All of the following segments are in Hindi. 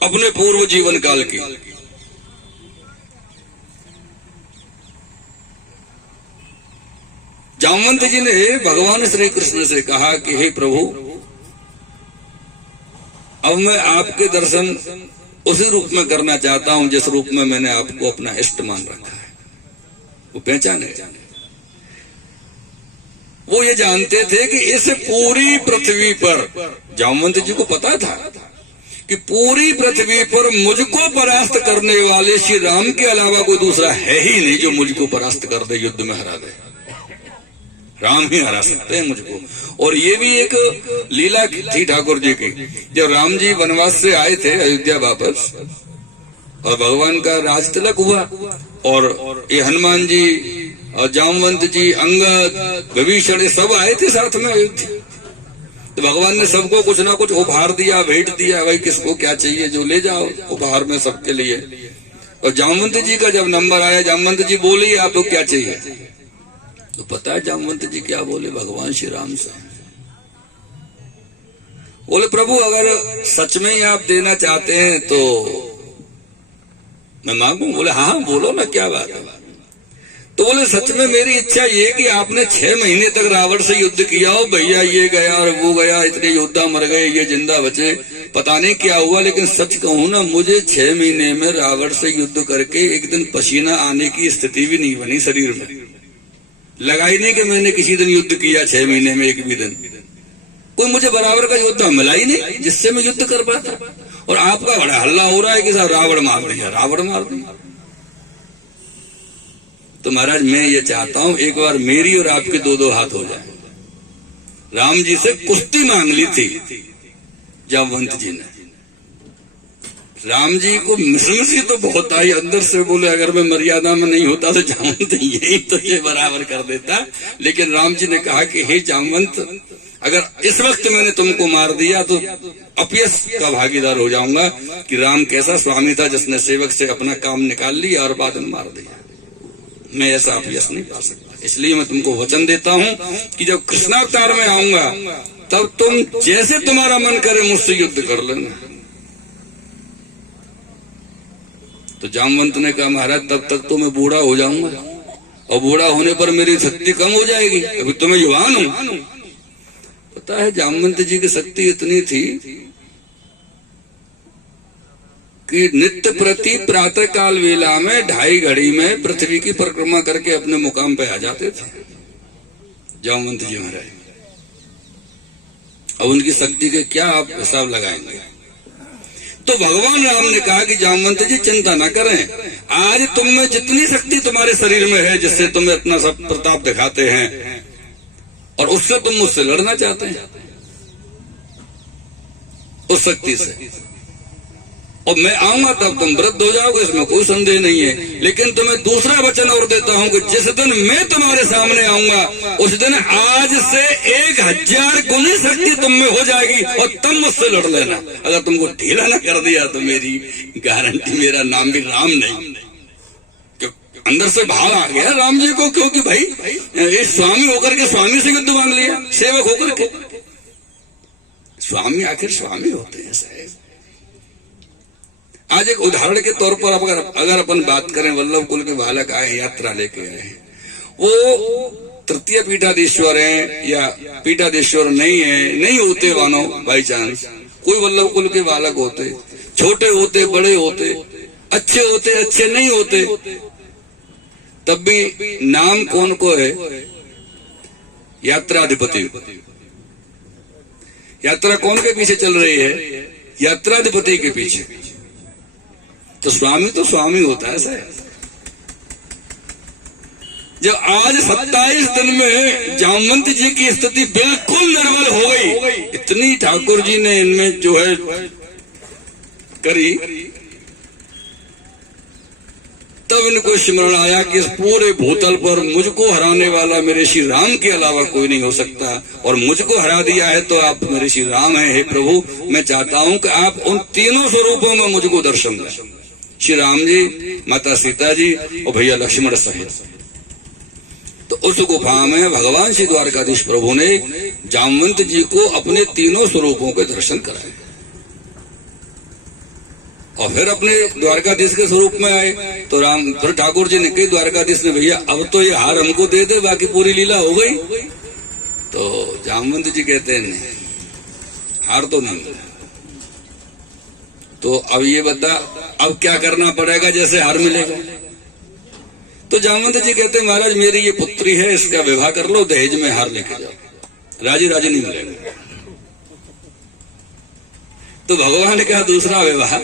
अपने पूर्व जीवन काल की। जामवंत जी ने भगवान श्री कृष्ण से कहा कि हे प्रभु, अब मैं आपके दर्शन उसी रूप में करना चाहता हूं जिस रूप में मैंने आपको अपना इष्ट मान रखा है। वो पहचाने, वो ये जानते थे कि इस पूरी पृथ्वी पर, जामवंत जी को पता था कि पूरी पृथ्वी पर मुझको परास्त करने वाले श्री राम के अलावा कोई दूसरा है ही नहीं जो मुझको परास्त कर दे, युद्ध में हरा दे। राम ही हरा सकते हैं मुझको। और ये भी एक लीला थी ठाकुर जी की। जब राम जी वनवास से आए थे अयोध्या वापस, और भगवान का राज तिलक हुआ, और ये हनुमान जी और जामवंत जी, अंगद, विभीषण, सब आए थे साथ में अयोध्या। तो भगवान ने सबको कुछ ना कुछ उपहार दिया, भेंट दिया। भाई किसको क्या चाहिए जो ले जाओ उपहार में सबके लिए। और जामवंत जी का जब नंबर आया, जामवंत जी बोले आपको क्या चाहिए? तो पता है जामवंत जी क्या बोले भगवान श्री राम से? बोले प्रभु, अगर सच में ही आप देना चाहते हैं तो मैं मांगू। बोले हाँ बोलो ना, क्या बात है। तो बोले सच में मेरी इच्छा ये कि आपने 6 महीने तक रावण से युद्ध किया हो, भैया ये गया और वो गया, इतने योद्धा मर गए, ये जिंदा बचे, पता नहीं क्या हुआ, लेकिन सच कहूं ना, मुझे 6 महीने में रावण से युद्ध करके एक दिन पसीना आने की स्थिति भी नहीं बनी शरीर में। लगा ही नहीं कि मैंने किसी दिन युद्ध किया 6 महीने में एक भी दिन। कोई मुझे बराबर का योद्धा मिला ही नहीं जिससे मैं युद्ध कर पाता। और आपका बड़ा हल्ला हो रहा है कि साहब रावण मार दिया, रावण मार दिया। तो महाराज मैं ये चाहता हूं एक बार मेरी और आपके 2-2 हाथ हो जाए। राम जी से कुश्ती मांग ली थी जामवंत जी ने। राम जी को मिसमिसी तो बहुत आई अंदर से। बोले अगर मैं मर्यादा में नहीं होता तो जामवंत यही तो ये बराबर कर देता। लेकिन राम जी ने कहा कि हे जामवंत, अगर इस वक्त मैंने तुमको मार दिया तो अपयश का भागीदार हो जाऊंगा। कि राम कैसा स्वामी था जिसने सेवक से अपना काम निकाल लिया और बाद में मार दिया। मैं ऐसा अपयश नहीं पा सकता। इसलिए मैं तुमको वचन देता हूं कि जब कृष्णावतार में आऊंगा तब तुम जैसे तुम्हारा मन करे मुझसे युद्ध कर लेना। तो जामवंत ने कहा महाराज तब तक तो मैं बूढ़ा हो जाऊंगा, और बूढ़ा होने पर मेरी शक्ति कम हो जाएगी, अभी तो मैं युवान हूं। पता है जामवंत जी की शक्ति इतनी थी कि नित्य प्रति प्रातः काल वेला में 2.5 घड़ी में पृथ्वी की परिक्रमा करके अपने मुकाम पे आ जाते थे जामवंत जी महाराज। अब उनकी शक्ति के क्या आप हिसाब लगाएंगे। तो भगवान राम ने कहा कि जामवंत जी चिंता ना करें, आज तुम में जितनी शक्ति तुम्हारे शरीर में है जिससे तुम इतना सब प्रताप दिखाते हैं और उससे तुम मुझसे लड़ना चाहते हैं, उस शक्ति से, और मैं आऊंगा तब तुम वृद्ध हो जाओगे, इसमें कोई संदेह नहीं है। लेकिन तुम्हें दूसरा वचन और देता हूं कि जिस दिन मैं तुम्हारे सामने आऊंगा उस दिन आज से 1000 गुनी शक्ति तुम में हो जाएगी और तुम मुझसे लड़ लेना। अगर तुमको ढीला ना कर दिया तो मेरी गारंटी, मेरा नाम भी राम नहीं। अंदर से भाव आ गया राम जी को, क्योंकि भाई ये स्वामी होकर के स्वामी से युद्ध मांग लिया, सेवक होकर के। स्वामी आखिर स्वामी होते हैं साहब। आज एक उदाहरण के तौर पर अगर अपन बात करें, वल्लभ कुल के बालक आए, यात्रा लेके आए हैं, वो तृतीय पीठाधीश्वर हैं या पीठाधीश्वर नहीं है, नहीं होते मानो बाई चांस कोई वल्लभ कुल के बालक होते, छोटे होते बड़े होते, अच्छे होते अच्छे नहीं होते, तब भी नाम कौन को है? यात्राधिपति। यात्रा कौन के पीछे चल रही है? यात्राधिपति के पीछे। तो स्वामी होता है साहब। जब आज 27 दिन में जामवंत जी की स्थिति बिल्कुल निर्मल हो गई, इतनी ठाकुर जी ने इनमें जो है करी, तब इनको स्मरण आया कि इस पूरे भूतल पर मुझको हराने वाला मेरे श्री राम के अलावा कोई नहीं हो सकता, और मुझको हरा दिया है तो आप मेरे श्री राम हैं। हे प्रभु, मैं चाहता हूं कि आप उन तीनों स्वरूपों में मुझको दर्शन दें, श्री राम जी, माता सीता जी और भैया लक्ष्मण सहित। तो उस गुफा में भगवान श्री द्वारकाधीश प्रभु ने जामवंत जी को अपने तीनों स्वरूपों के दर्शन कराए। और फिर अपने द्वारकाधीश के स्वरूप में आए। तो राम फिर ठाकुर जी ने कही द्वारकाधीश ने, भैया अब तो ये हार हमको दे दे, बाकी पूरी लीला हो गई। तो जामवंत जी कहते हैं नहीं, हार तो नहीं। तो अब ये बता, अब क्या करना पड़ेगा जैसे हार मिलेगा? तो जामवंत जी कहते हैं, महाराज मेरी ये पुत्री है, इसका विवाह कर लो, दहेज में हार लेके जाओ, राजी राजी नहीं मिलेगा। तो भगवान का दूसरा विवाह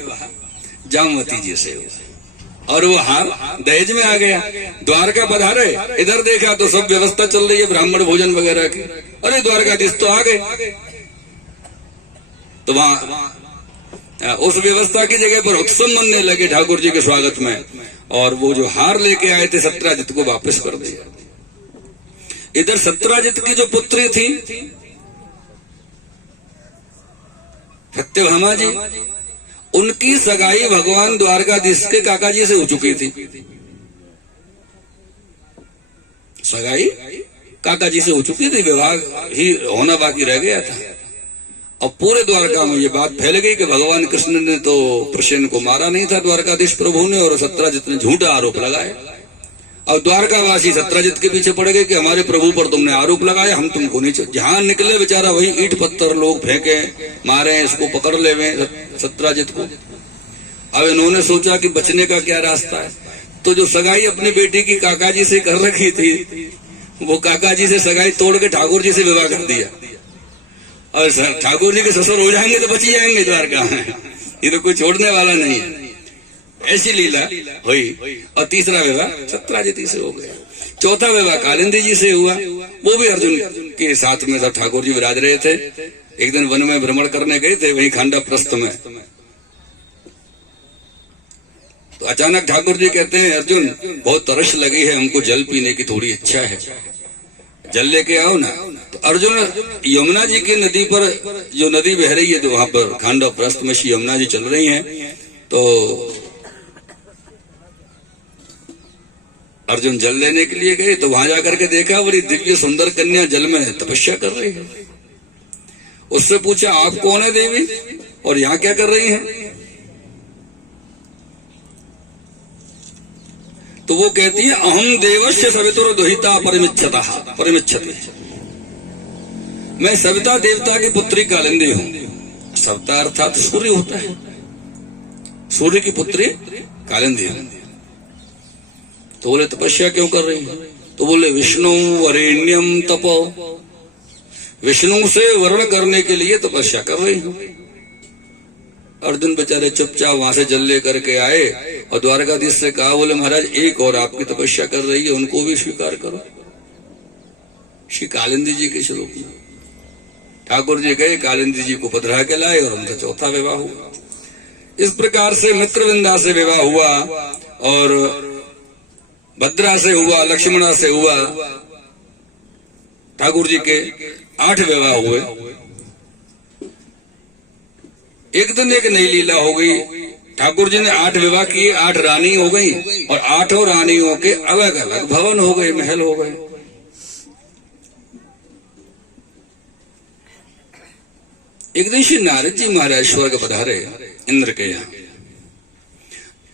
जामवती जी से हुआ और वो हार दहेज में आ गया। द्वारका पधारे, इधर देखा तो सब व्यवस्था चल रही है ब्राह्मण भोजन वगैरह की। अरे द्वारकाधीश तो आ गए। तो वहां उस व्यवस्था की जगह पर उत्सव मनने लगे ठाकुर जी के स्वागत में, और वो जो हार लेके आए थे सत्राजित को वापस कर दिया। इधर सत्राजित की जो पुत्री थी सत्यभामा जी, उनकी सगाई भगवान द्वारकाधीश के काका जी से हो चुकी थी। सगाई काका जी से हो चुकी थी, विवाह ही होना बाकी रह गया था। और पूरे द्वारका में ये बात फैल गई कि भगवान कृष्ण ने तो प्रसेन को मारा नहीं था द्वारकाधीश प्रभु ने, और सत्राजित ने झूठा आरोप लगाया। और द्वारकावासी सत्राजित के पीछे पड़ गए कि हमारे प्रभु पर तुमने आरोप लगाया, हम तुमको नहीं। जहां निकले बेचारा वही ईंट पत्थर लोग फेंके, मारे, इसको पकड़ ले सत्राजित को। अब इन्होंने सोचा कि बचने का क्या रास्ता है। तो जो सगाई अपनी बेटी की काका जी से कर रखी थी, वो काका जी से सगाई तोड़ के ठाकुर जी से विवाह कर दिया। और ठाकुर जी के ससुर हो जाएंगे तो बची जाएंगे द्वारका में, ये तो कोई छोड़ने वाला नहीं है। ऐसी लीला हुई। और तीसरा विवाह सत्राजित से हो गया। चौथा विवाह कालिंदी जी से हुआ, वो भी अर्जुन के साथ में सब ठाकुर जी विराज रहे थे। एक दिन वन में भ्रमण करने गए थे, वहीं खांडा प्रस्थ में। तो अचानक ठाकुर जी कहते हैं, अर्जुन बहुत तरस लगी है, हमको जल पीने की थोड़ी इच्छा है, जल लेके आओ ना। तो अर्जुन यमुना जी की नदी पर, जो नदी बह रही है, तो वहां पर खांडा प्रस्थ में श्री यमुना जी चल रही हैं। तो अर्जुन जल लेने के लिए गए, तो वहां जाकर के देखा बड़ी दिव्य सुंदर कन्या जल में तपस्या कर रही है। उससे पूछा, आप कौन है देवी और यहाँ क्या कर रही हैं? तो वो कहती है, अहम देवस्य सवितुर दुहिता परिमिच्छति, मैं सविता देवता की पुत्री कालिंदी हूं। सविता अर्थात सूर्य होता है, सूर्य की पुत्री कालिंदी है। तो बोले तपस्या क्यों कर रही है? तो बोले विष्णु वरेण्यम तपो, विष्णु से वर्ण करने के लिए तपस्या कर रही हूं। अर्जुन बेचारे चुपचाप वहां से जल लेकर के आए और द्वारकाधीश से कहा, बोले महाराज एक और आपकी तपस्या कर रही है, उनको भी स्वीकार करो। श्री कालिंदी जी के स्वरूप में ठाकुर जी गए, कालिंदी जी को पधरा के लाए और उनका चौथा विवाह हुआ। इस प्रकार से मित्रविंदा से विवाह हुआ, और भद्रा से हुआ, लक्ष्मणा से हुआ। ठाकुर जी के 8 विवाह हुए। एक दिन एक नई लीला हो गई। ठाकुर जी ने 8 विवाह किए, 8 रानी हो गई, और 8 रानियों के अलग अलग भवन हो गए, महल हो गए। एक दिन श्री नारद जी महाराज स्वर्ग पधारे इंद्र के यहाँ।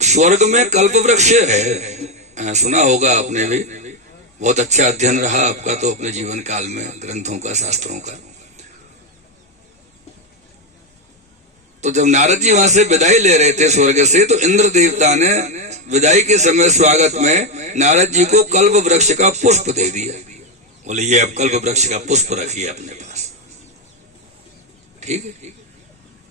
स्वर्ग में कल्प वृक्ष है, सुना होगा आपने भी, बहुत अच्छा अध्ययन रहा आपका तो अपने जीवन काल में ग्रंथों का, शास्त्रों का। तो जब नारद जी वहां से विदाई ले रहे थे स्वर्ग से, तो इंद्र देवता ने विदाई के समय स्वागत में नारद जी को कल्प वृक्ष का पुष्प दे दिया। बोले ये अब कल्प वृक्ष का पुष्प रखिए अपने पास, ठीक है।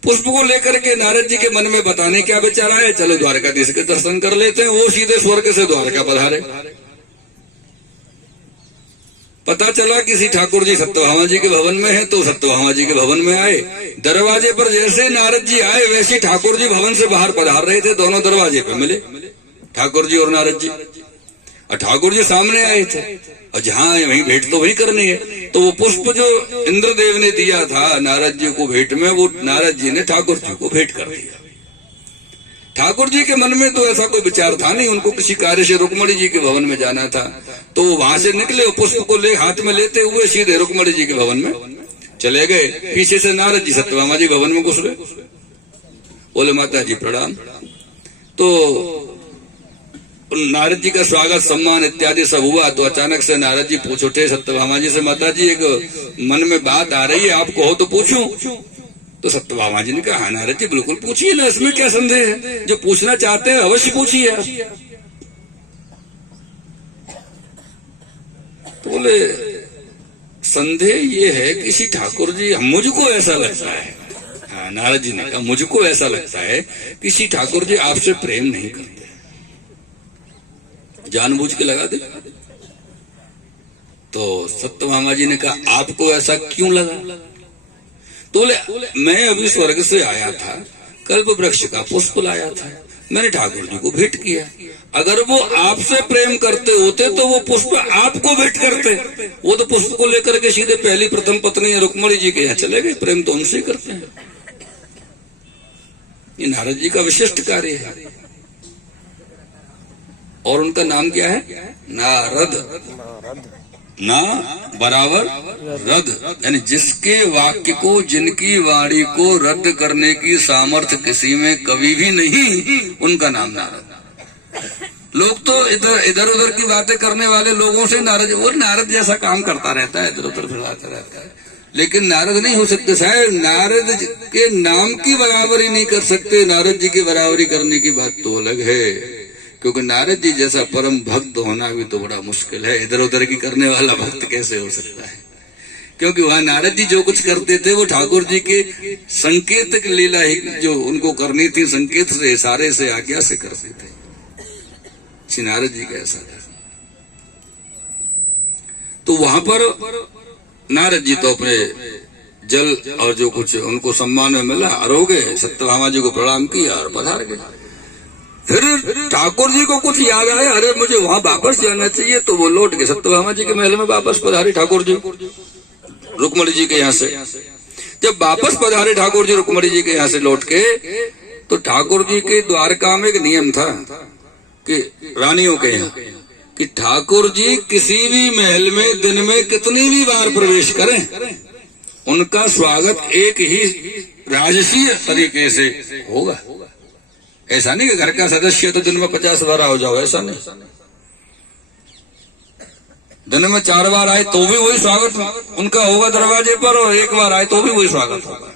पुष्प को लेकर के नारद जी के मन में बताने क्या विचार आया, चलो द्वारकाधीश के दर्शन कर लेते हैं। वो सीधे स्वर्ग से द्वारका पधारे। पता चला किसी ठाकुर जी सत्यभामा जी के भवन में है, तो सत्यभामा जी के भवन में आए। दरवाजे पर जैसे नारद जी आए, वैसे ठाकुर जी भवन से बाहर पधार रहे थे। दोनों दरवाजे पे मिले, ठाकुर जी और नारद जी। और ठाकुर जी सामने आए थे, और जहां वहीं भेंट तो वही करनी है। तो वो पुष्प जो इंद्रदेव ने दिया था नारद जी को भेंट में, वो नारद जी ने ठाकुर जी को भेंट कर दिया। ठाकुर जी के मन में तो ऐसा कोई विचार था नहीं, उनको किसी कार्य से रुक्मणी जी के भवन में जाना था। तो वहां से निकले, पुष्प को ले हाथ में लेते हुए सीधे रुक्मणी जी के भवन में चले गए। पीछे से नारद जी सत्यभामा जी भवन में घुस गए। बोले माता जी प्रणाम। तो नारद जी का स्वागत सम्मान इत्यादि सब हुआ। तो अचानक से नारद जी पूछ उठे सत्यभामा जी से, माता जी एक मन में बात आ रही है, आप कहो तो पूछूं। तो सत्यभामा जी ने कहा, हाँ नारद जी बिल्कुल पूछिए ना, इसमें क्या संदेह है, जो पूछना चाहते हैं अवश्य पूछिए। तो बोले संदेह ये है किसी ठाकुर जी, मुझको ऐसा लगता है, हाँ नारद जी ने कहा मुझको ऐसा लगता है किसी ठाकुर जी आपसे प्रेम नहीं करते, जानबूझ के लगा दे। तो सत्यभामा जी ने कहा आपको ऐसा क्यों लगा? तो बोले मैं अभी स्वर्ग से आया था, कल्प वृक्ष का पुष्प लाया था, मैंने ठाकुर जी को भेंट किया। अगर वो आपसे प्रेम करते होते तो वो पुष्प आपको भेंट करते, वो तो पुष्प को लेकर के सीधे पहली प्रथम पत्नी रुक्मणी जी के यहाँ चले गए, प्रेम तो उनसे ही करते हैं। ये नारद जी का विशिष्ट कार्य है। और उनका नाम क्या है? नारद। ना बराबर रद, यानी जिसके वाक्य को, जिनकी वाणी को रद्द करने की सामर्थ्य किसी में कभी भी नहीं, उनका नाम नारद। लोग तो इधर उधर की बातें करने वाले लोगों से नारद, वो नारद जैसा काम करता रहता है, इधर उधर फिरता रहता है, लेकिन नारद नहीं हो सकते साहब। नारद के नाम की बराबरी नहीं कर सकते, नारद जी की बराबरी करने की बात तो अलग है, क्योंकि नारद जी जैसा परम भक्त होना भी तो बड़ा मुश्किल है। इधर उधर की करने वाला भक्त कैसे हो सकता है? क्योंकि वहां नारद जी जो कुछ करते थे वो ठाकुर जी के संकेतक लीला ही जो उनको करनी थी, संकेत से, इशारे से, आज्ञा से करते थे। श्री नारद जी का ऐसा था। तो वहां पर नारद जी तो अपने जल और जो कुछ उनको सम्मान में मिला अरोगे, सत्यभामा जी को प्रणाम किया और पधार गए। फिर ठाकुर जी को कुछ याद आया, अरे मुझे वहां वापस जाना चाहिए, तो वो लौट के सत्यभामा जी के महल में वापस पधारे ठाकुर जी रुक्मणी जी के यहाँ से। जब वापस पधारे ठाकुर जी रुक्मणी जी के यहाँ से लौट के, तो ठाकुर जी के द्वारका में एक नियम था कि रानियों के यहाँ कि ठाकुर जी किसी भी महल में दिन में कितनी भी बार प्रवेश करें, उनका स्वागत एक ही राजसीय तरीके से होगा। ऐसा नहीं कि घर का सदस्य तो दिन में 50 बार हो जाओ, ऐसा नहीं। दिन में 4 बार आए तो भी वही स्वागत उनका होगा दरवाजे पर, और 1 बार आए तो भी वही स्वागत होगा।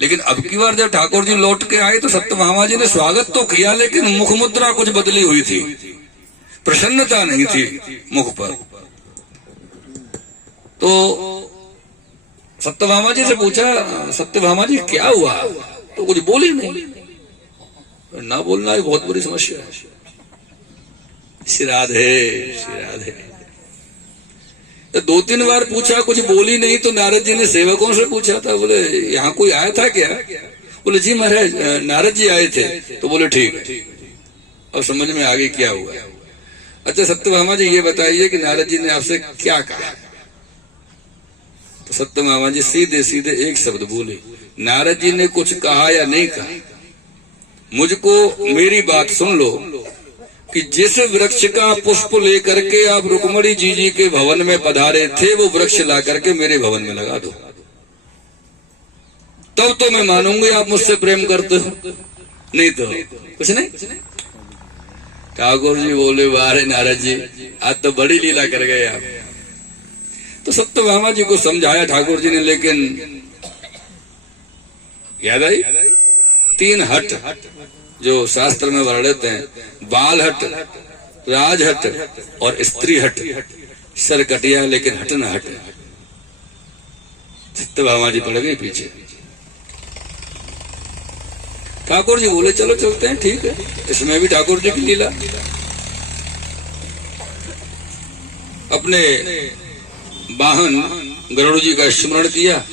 लेकिन अब की बार जब ठाकुर जी लौट के आए तो सत्यभामा जी ने स्वागत तो किया, लेकिन मुख मुद्रा कुछ बदली हुई थी, प्रसन्नता नहीं थी मुख पर। तो सत्यभामा जी से पूछा, सत्यभामा जी क्या हुआ? तो कुछ बोली नहीं। ना बोलना ही बहुत बड़ी समस्या है। श्री राधे, श्री राधे। तो 2-3 बार पूछा, कुछ बोली नहीं। तो नारद जी ने सेवकों से पूछा था, बोले यहाँ कोई आया था क्या? बोले जी महाराज नारद जी आए थे। तो बोले ठीक है, अब समझ में आगे क्या हुआ। अच्छा सत्यभामा जी ये बताइए कि नारद जी ने आपसे क्या कहा? तो सत्यभामा जी सीधे सीधे एक शब्द बोले, नारद जी ने कुछ कहा या नहीं कहा, मुझको मेरी बात सुन लो कि जिस वृक्ष का पुष्प लेकर के आप रुक्मणी जी के भवन में पधारे थे, वो वृक्ष ला करके मेरे भवन में लगा दो, तब तो मैं मानूंगी आप मुझसे प्रेम करते हो, नहीं तो कुछ नहीं। ठाकुर जी बोले वारे नारद जी आज तो बड़ी लीला कर गए आप। तो सत्यभामा जी को समझाया ठाकुर जी ने, लेकिन याद आई 3 हट जो शास्त्र में वर्णित हैं, बाल हट, राज हट और स्त्री हट। सर कटिया लेकिन हट न हट। सत्यभामा जी पड़ गई पीछे। ठाकुर जी बोले चलो चलते हैं, ठीक है। इसमें भी ठाकुर जी की लीला। अपने वाहन गरुड़ जी का स्मरण किया,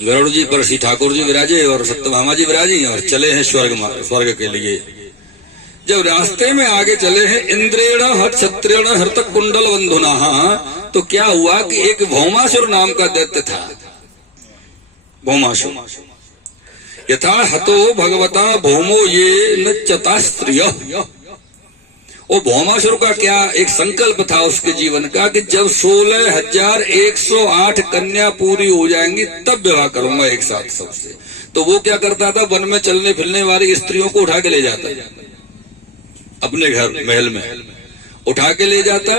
गरुड़ जी पर श्री ठाकुर जी विराजे और सत्यभामा जी विराजी और चले हैं स्वर्ग के लिए। जब रास्ते में आगे चले हैं, इंद्रेण हट क्षत्रेण हृत कुंडल बंधुना, तो क्या हुआ कि एक भौमासुर नाम का दैत्य था। भौमासुर यथा हतो भगवता भौमो ये न चतास्त्रिय। वो भौमासुर का क्या एक संकल्प था उसके जीवन का कि जब 16,108 कन्या पूरी हो जाएंगी तब विवाह करूंगा एक साथ सबसे। तो वो क्या करता था, वन में चलने फिरने वाली स्त्रियों को उठा के ले जाता, अपने घर महल में उठा के ले जाता,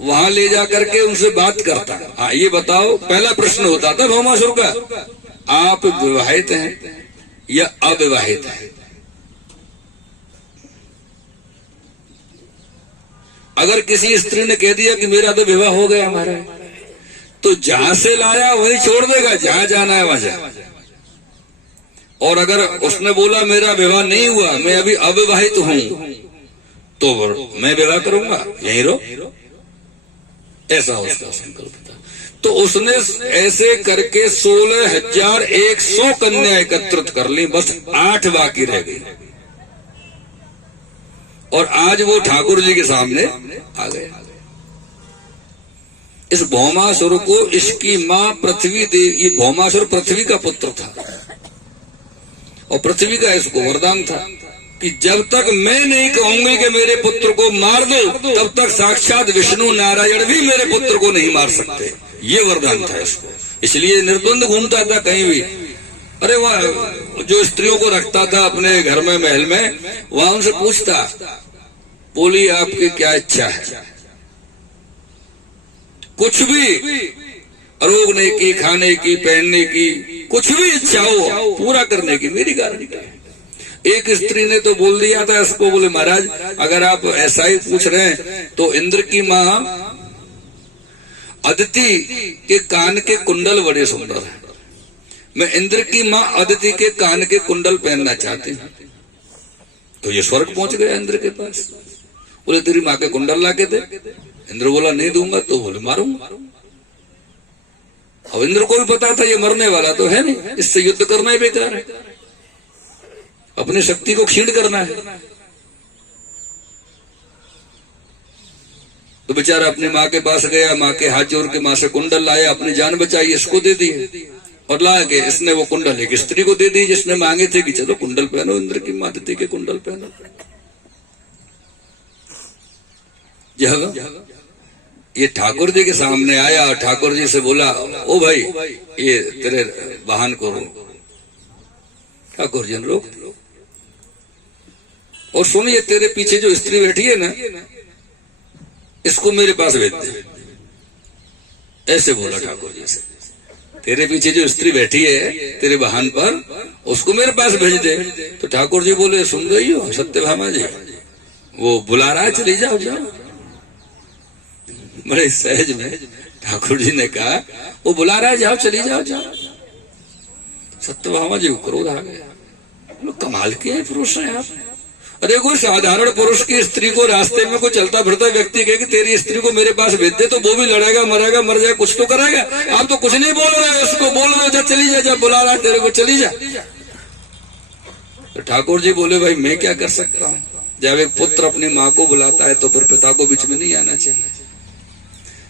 वहां ले जा करके उनसे बात करता। हाँ, ये बताओ, पहला प्रश्न होता था भौमासुर का, आप विवाहित हैं या अविवाहित हैं? अगर किसी स्त्री ने कह दिया कि मेरा तो विवाह हो गया हमारा, तो जहां से लाया वहीं छोड़ देगा, जहां जाना है वहां जाए। और अगर उसने बोला मेरा विवाह नहीं हुआ, मैं अभी अविवाहित हूं, तो मैं विवाह करूंगा, यहीं रहो, ऐसा उसका संकल्प था। तो उसने ऐसे करके 16,100 कन्या एकत्रित कर ली, बस 8 बाकी रह गई। और आज वो ठाकुर जी के सामने आ गए। इस भौमासुर को इसकी मां पृथ्वी देवी, भौमासुर पृथ्वी का पुत्र था और पृथ्वी का इसको वरदान था कि जब तक मैं नहीं कहूंगी कि मेरे पुत्र को मार दो, तब तक साक्षात विष्णु नारायण भी मेरे पुत्र को नहीं मार सकते। ये वरदान था इसको, इसलिए निर्द्वंद घूमता था कहीं भी। अरे वह जो स्त्रियों को रखता था अपने घर में महल में, वहां उनसे पूछता, बोली आपकी क्या इच्छा है? कुछ भी, रोकने की, खाने की, पहनने की, कुछ भी इच्छा हो पूरा करने की मेरी गारंटी है। एक स्त्री ने तो बोल दिया था इसको, बोले महाराज अगर आप ऐसा ही पूछ रहे हैं तो इंद्र की मां अदिति के कान के कुंडल बड़े सुंदर हैं, मैं इंद्र की मां अदिति के कान के कुंडल पहनना चाहती हूँ। तो ये स्वर्ग पहुंच गया इंद्र के पास। बोले तेरी मां के कुंडल ला के दे। इंद्र बोला नहीं दूंगा, तो बोले मारूंगा। अब इंद्र को भी पता था ये मरने वाला तो है नहीं, इससे युद्ध करना ही बेकार है, अपनी शक्ति को क्षीण करना है। तो बेचारा अपनी माँ के पास गया, माँ के हाथ जोड़ के माँ से कुंडल लाया, अपनी जान बचाई, इसको दे दिए। और ला के इसने वो कुंडल एक स्त्री को दे दी जिसने मांगे थे कि चलो कुंडल पहनो, इंद्र की माँ अदिति के कुंडल पहनो। जब ये ठाकुर जी के सामने आया और ठाकुर जी से बोला, ओ भाई ये तेरे वाहन को रोक। ठाकुर जी ने रोक और सुन, ये तेरे पीछे जो स्त्री बैठी है ना, इसको मेरे पास भेज दे। ऐसे बोला ठाकुर जी से, तेरे पीछे जो स्त्री बैठी है तेरे वाहन पर, उसको मेरे पास भेज दे। तो ठाकुर जी बोले, सुन रही हो सत्यभामा जी, वो बुला रहा है, चली जाओ जाओ। बड़े सहज में ठाकुर जी ने कहा, वो बुला रहा है, जाओ चली जाओ जाओ। सत्यभामा जी को क्रोध आ गया, कमाल के हैं पुरुष हैं आप। अरे कोई साधारण पुरुष की स्त्री को रास्ते में कोई चलता फिरता व्यक्ति कहे कि तेरी स्त्री को मेरे पास भेज दे, तो वो भी लड़ेगा, मरेगा, मर जाए, कुछ तो करेगा। आप तो कुछ नहीं बोल रहे, उसको बोल रहे जा चली जा, जब बुला रहा है तेरे को चली जा। तो ठाकुर जी बोले, भाई मैं क्या कर सकता हूँ, जब एक पुत्र अपनी माँ को बुलाता है तो फिर पिता को बीच में नहीं आना चाहिए।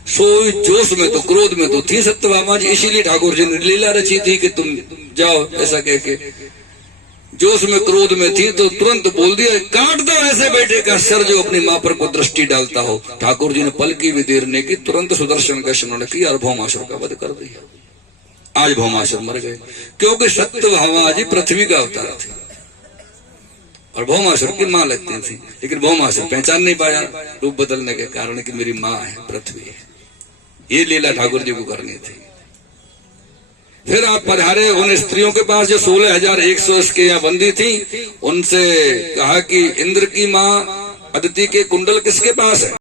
सो जोश में तो क्रोध में तो थी सत्यभामा जी, इसीलिए ठाकुर जी ने लीला रची थी कि तुम जाओ, ऐसा कह के जोश में क्रोध में थी तो तुरंत बोल दिया, काट दो ऐसे बेटे का सर जो अपनी मां पर को दृष्टि डालता हो। ठाकुर जी ने पल की भी देर नहीं की, तुरंत सुदर्शन का स्मरण किया और भौमासुर का वध कर दिया। आज भौमासुर मर गए, क्योंकि सत्यभामा जी पृथ्वी का अवतार थे और भौमासुर की मां लगती थी, लेकिन भौमासुर पहचान नहीं पाया रूप बदलने के कारण कि मेरी मां है, पृथ्वी है। ये लीला ठाकुर जी को करनी थी। फिर आप पधारे उन स्त्रियों के पास जो 16,100 इसके यहाँ बंदी थी, उनसे कहा कि इंद्र की मां अदिति के कुंडल किसके पास है?